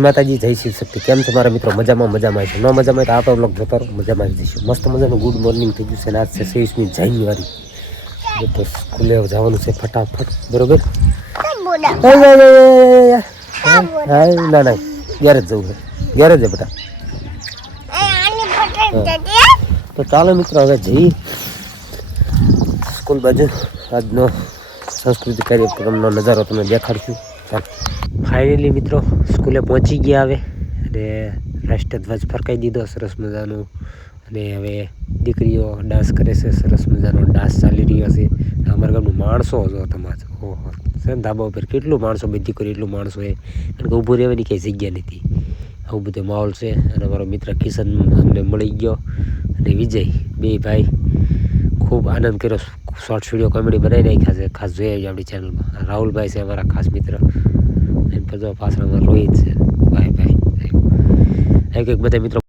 માતાજી જય શિવ શક્તિ. કેમ છો મારા મિત્રો? મજામાં છે. ન મજામાં તો આ બ્લોગ જોતા મજામાં આવી જઈશું. મસ્ત મજાનું ગુડ મોર્નિંગ થઈ ગયું છે ને આજ છે 23મી જાન્યુઆરી. તો સ્કૂલે જવાનું છે ફટાફટ, બરોબર? ના ના ઘેર જ જવું છે, ઘેર જ બેટા. તો ચાલો મિત્રો હવે જઈ સ્કૂલ બાજુ. આજનો સાંસ્કૃતિક કાર્યક્રમનો નજારો તમને દેખાડશું. ચાલો ફાઇનલી મિત્રો સ્કૂલે પહોંચી ગયા આવે અને રાષ્ટ્રધ્વજ ફરકાઈ દીધો સરસ મજાનું. અને હવે દીકરીઓ ડાન્સ કરે છે, સરસ મજાનો ડાન્સ ચાલી રહ્યો છે. અમારા ગામનું માણસો જો તમારે ઓહો છે ને ધાબા ઉપર કેટલું માણસો, બધી દીકરી એટલું માણસો હોય કારણ કે ઊભું રહેવાની કંઈ જગ્યા નથી. આવું બધો માહોલ છે. અને અમારો મિત્ર કિશન અમને મળી ગયો અને વિજય, બે ભાઈ ખૂબ આનંદ કર્યો. શોર્ટ્સ વિડીયો કોમેડી બનાવી નાખ્યા છે, ખાસ જોઈ આવી આપણી ચેનલમાં. રાહુલભાઈ છે અમારા ખાસ મિત્ર, એમ પછી પાછળ રોહિત છે, ભાઈ એક બધા મિત્રો.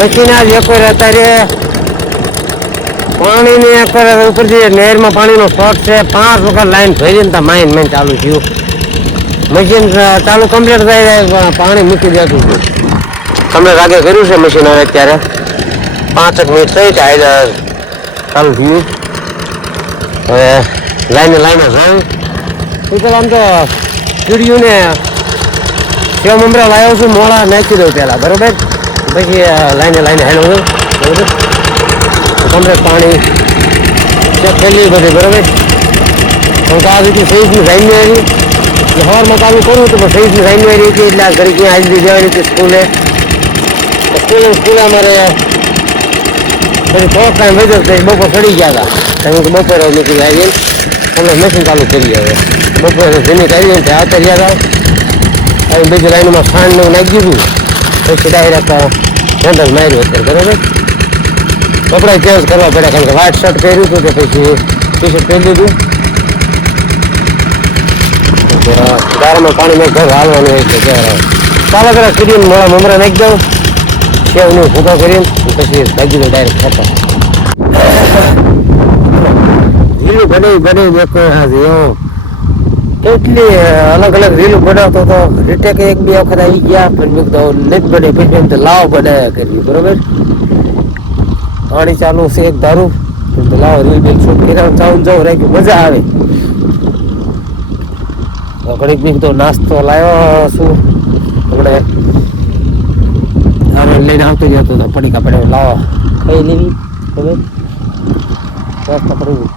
મશીન જ એક અત્યારે પાણીની ઉપરથી નહેરમાં પાણીનો શોર્ટ છે. 5 વખત લાઈન ફેરીને તો માઇન ચાલુ થયું. મશીન ચાલુ કમ્પ્લીટ થાય પાણી મૂકી દેતું હતું. કમ્પ્લીટ આગે કર્યું છે મશીન. હવે અત્યારે 5 મિનિટ થઈ છે ચાલુ થયું. હવે લાઈને જોયું આમ તો ચીડિયુંને સેવ મમરા લાવ્યો છું, મોડા નાખી દઉં પહેલાં, બરાબર? પછી લાઈને હેલો બરાબર. કમ્પ્લીટ પાણી ચેક કરી લીધું બધે, બરાબર? કારણ કે આ રીતે 23મી જાન્યુઆરી સવારમાં ચાલુ કરવું હતું, પણ 23મી જાન્યુઆરી હતી એટલે આ ઘરે ક્યાં હાજરી દેવાની હતી સ્કૂલે અમારે પછી થોડોક ટાઈમ વધ્યો તો બપોર ચડી ગયા હતા. કારણ કે બપોરે નીકળી આવીને અમે મશીન ચાલુ કરીએ. હવે બપોરે જમીન આવીને ત્યાં આવતા ગયા હતા. હવે બીજી લાઈનમાં ખાંડ ને નાખી દીધું, પછી ડાયરેક્ટ હેન્ડલ માર્યું અત્યારે, બરાબર? કપડાં ચેન્જ કરવા પડ્યા કારણ કે વ્હાઇટ શર્ટ પહેર્યું હતું તો પછી ટી શર્ટ પહેરી દીધું. દારામાં પાણીમાં ઘર હાલવાનું હોય છે. ચાલો કરે કરીને મોડા મમરા નાખી દઉં, સેવનું ભૂકો કરીને પછી ભાગી દઉં ડાયરેક્ટ ખાતા. રીલું બનાવી દેખો એવું કેટલી અલગ રીલું બનાવતો હતો. રીટેક 1-2 વખત આવી ગયા પણ મેં તો નથી બને. પછી એમ તો લાવ બનાવ્યા કરવી, બરોબર? પાણી ચાલુ છે એક ધારું તો લાવ રીલ બેલ શૂટ કર્યા ચાવું જવું રાખ્યું, મજા આવે. ઘડીક મેં તો નાસ્તો લાવ્યો છું આપણે લઈને આવતો જતો હતો. પડીકા પડે લાવો ખાઈ લેવી, બરાબર? નાસ્તો કરવું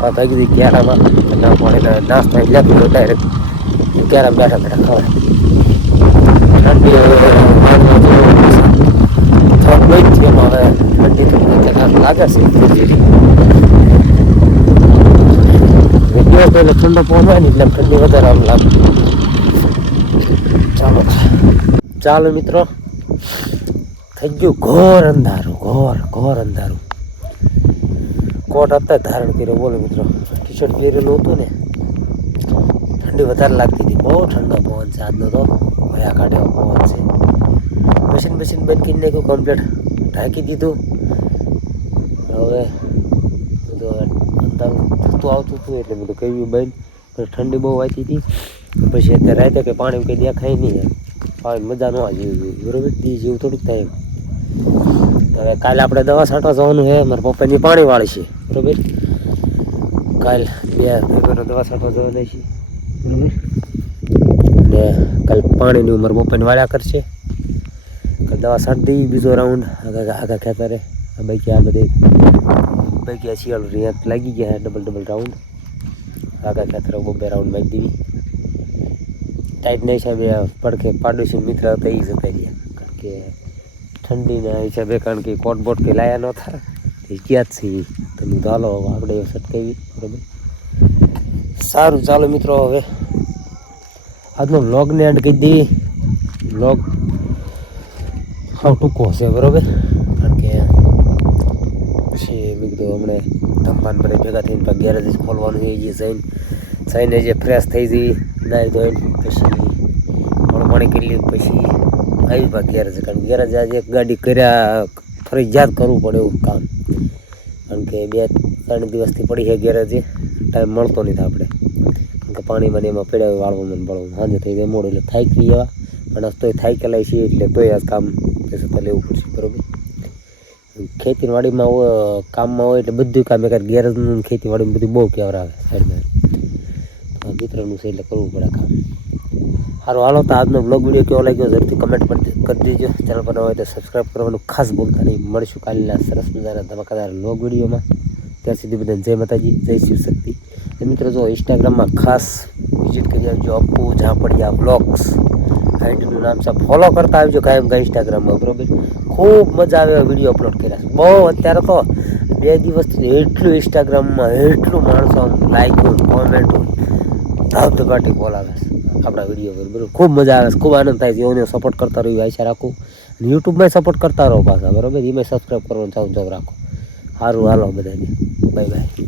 ભાગી ક્યારામાં ના પાણી નાસ્તો લેતું ડાયરેક્ટ ક્યારા બેઠા ખવાય. ઠંડી એમાં હવે ઠંડી તો લાગે છે. દિવસ એટલે ઠંડો પહોંચવાય ને એટલે ઠંડી વધારે આમ લાગે. ચાલો મિત્રો થઈ ગયું ઘોર અંધારું. કોટ અત્યારે ધારણ કર્યો, બોલો મિત્રો. ટી શર્ટ પહેરેલું હતું ને, ઠંડી વધારે લાગતી હતી. બહુ ઠંડો પવન છે આજનો તો, ભયા કાઢે પવન છે. મશીન બંધ કરી નાખ્યું, કમ્પ્લીટ ઢાંકી દીધું. હવે અંધારું આવતું હતું એટલે બધું કહ્યું બંધ. ઠંડી બહુ વાંચી હતી. પછી અત્યારે રાતે કે પાણી કંઈ દેખાય નહીં. પાણી મજા ન આવે જેવી બરોબર દી જેવું થોડુંક થાય એમ. હવે કાલે આપણે દવા છાંટવા જવાનું છે મારા પપ્પાની પાણી વાળી છે બરોબર. કાલ 2 ફેબ્રુઆરી દવા છાંટવા જવાના છે બરોબર. ને કાલે પાણીની મારા પપ્પાને વાળ્યા કરશે. દવા છાંટી દઈએ બીજો રાઉન્ડ આગા ખેતરે. આ બાકી આ બધે બાકી આ શિયાળું અહીંયા લાગી ગયા ડબલ રાઉન્ડ. આગા ખેતરે 2 રાઉન્ડ મારી દેવી. ટાઈટના હિસાબે પડખે પાડોશી મિત્ર હતા એ જતા રહ્યા કારણ કે ઠંડીના હિસાબે કારણ કે કોટ બોટ કે લાયા નહોતા એ ક્યાં જ છે તમે તો હાલો આપણે સટકાવી બરાબર. સારું ચાલો મિત્રો હવે આજનો વ્લોગને એન્ડ કરી દઈએ. વ્લોગ હાવ ટૂંકો હશે બરાબર કારણ કે પછી મેં કીધું હમણાં ધમપાન બધે ભેગા થઈને ગેરેજ ખોલવાનું એ જે જઈને જે ફ્રેશ થઈ જઈ નાહી ધોઈને પછી પાણી કરી લઈને પછી આવી ભાગ ગેરેજ કારણ ગેરેજ આજે એક ગાડી કર્યા ફરજિયાત કરવું પડે એવું કામ કારણ કે 2-3 દિવસથી પડી છે ગેરેજે ટાઈમ મળતો નથી આપણે કારણ કે પાણીમાં એમાં પડ્યા હોય વાળવામાં બળવામાં સાંજે થઈ જાય મોડું એટલે થાકી એવા પણ તોય થાકેલા છીએ એટલે તોય આ કામ પેસા લેવું પડશે બરાબર. ખેતીવાડીમાં કામમાં હોય એટલે બધું કામ એક ગેરેજનું ખેતીવાડીમાં બધું બહુ કેવર આવે સાઈડમાં મિત્રનું છે એટલે કરવું પડે કામ. સારું હાલો તો આજનો બ્લોગ વિડીયો કેવો લાગ્યો જરૂરથી કમેન્ટ પર કરી દેજો. ચેનલ પર હોય તો સબસ્ક્રાઈબ કરવાનું ખાસ ભૂલતા નહીં. મળીશું કાલના સરસ મજાના ધમાકાદાર બ્લોગ વિડીયોમાં. ત્યાં સુધી બધાને જય માતાજી જય શિવ શક્તિ. મિત્રો જો ઇન્સ્ટાગ્રામમાં ખાસ વિઝિટ કરી આવજો અપ્પુ ઝાપડિયા બ્લોગ્સ આઈડીનું નામ છે ફોલો કરતા આવજો કાયમ ઇન્સ્ટાગ્રામમાં બરાબર. ખૂબ મજા આવે વિડીયો અપલોડ કર્યા બહુ અત્યારે તો 2 દિવસથી એટલું ઇન્સ્ટાગ્રામમાં એટલું માણસો લાઈકો કોમેન્ટો ધબધબાટી બોલાવે છે આપણા વિડીયો પર બરાબર. ખૂબ મજા આવે છે ખૂબ આનંદ થાય છે. એઓને સપોર્ટ કરતા રહ્યું આશા રાખું અને યુટ્યુબમાં સપોર્ટ કરતા રહો પાછા બરાબર. એમાં સબસ્ક્રાઈબ કરવાનું ચાલુ રાખો. સારું હાલો બધાને બાય બાય.